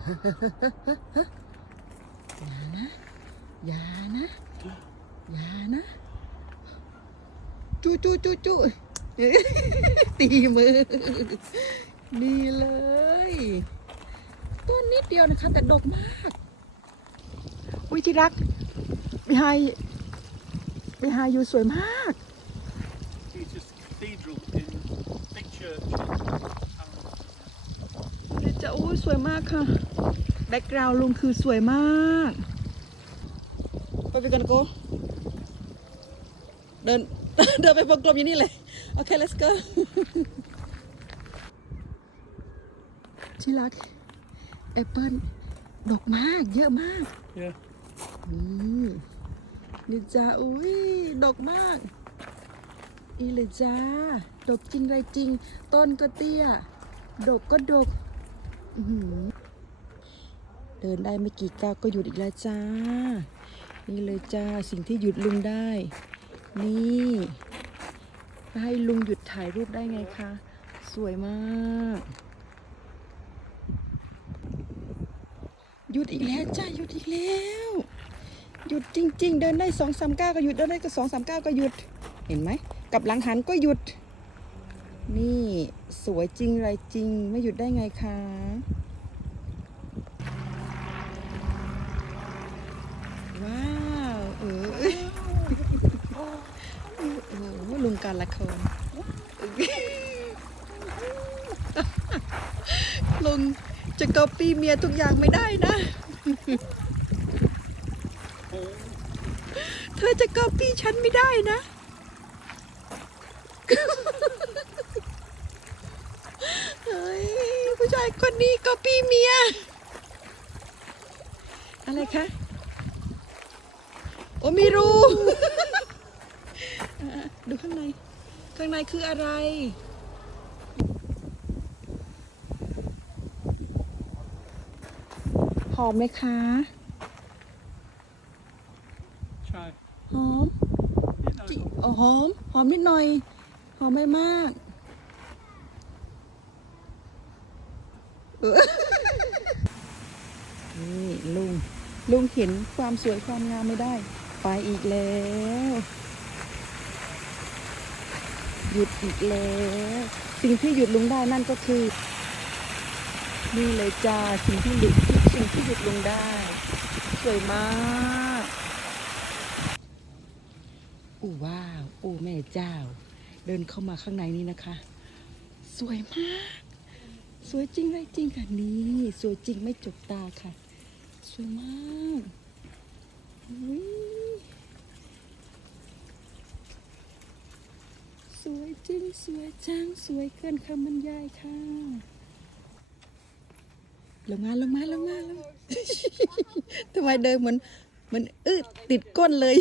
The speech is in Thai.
อย่านะ อย่านะ อย่านะจูจูจูจูตีมือ นี่เลย ต้นนิดเดียวนะคะ แต่ดกมาก อุ้ยที่รักวิหายวิหายอยู่สวยมาก Peter's Cathedral in Big Church. เดี๋ยวจะโอ้ยสวยมากค่ะ แบ็กกราวด์ลุงคือสวยมากไปไปกันโกเดินเดินไปวงกลมอยู่นี่เลย โอเค let's go ที่รักแอปเปิ้ลดอกมาก เยอะมาก Yeah. นี่นี่จ้าอุ้ยดอกมากอีเลยจ้า ดกจริงไรจริง ต้นก็เตี้ย ดกก็ดก อื้อหือ เดินได้ไม่กี่ก้าวก็หยุดอีกแล้วจ้า นี่เลยจ้าสิ่งที่หยุดลุงได้ นี่ให้ลุงหยุดถ่ายรูปได้ไงคะ สวยมากหยุดอีกแล้วจ้าหยุดอีกแล้วหยุดจริง ๆ เดินได้สองสามก้าวก็หยุดเดินได้ก็สองสามก้าวก็หยุดเห็นไหมกับหลังหันก็หยุด นี่สวยจริงไรจริง ไม่หยุดได้ไงคะ ว้าวเออเออลุงการละครลุงจะก๊อปปี้เมียทุกอย่างไม่ได้นะ เธอจะก๊อปปี้ฉันไม่ได้นะ เฮ้ยผู้ชายคนนี้ก๊อปปี้เมีย อะไรคะ โอ้มีรูอะดูข้างใน ข้างในคืออะไร หอมไหมคะ Try. หอม You know, จิโอ้หอม หอมนิดหน่อย หอมไม่มากเออนี่ลุง ลุงเห็นความสวยความงามไม่ได้ ไปอีกแล้ว หยุดอีกแล้ว สิ่งที่หยุดลุงได้นั่นก็คือ นี่เลยจ้าสิ่งที่หยุดสิ่งที่หยุดลุงได้ สวยมากอู้ว้าวอู้แม่เจ้า เดินเข้ามาข้างในนี้นะคะ สวยมาก สวยจริงไรจริงค่ะนี่ สวยจริงไม่จกตาค่ะ สวยมากอุ๊ยส วยจริงสวยจังสวยเกินคำบรรยายค่ะลงมาลงมาลงมาลงมาทำไมเดินเหมือนเหมือนอึติดก้นเลย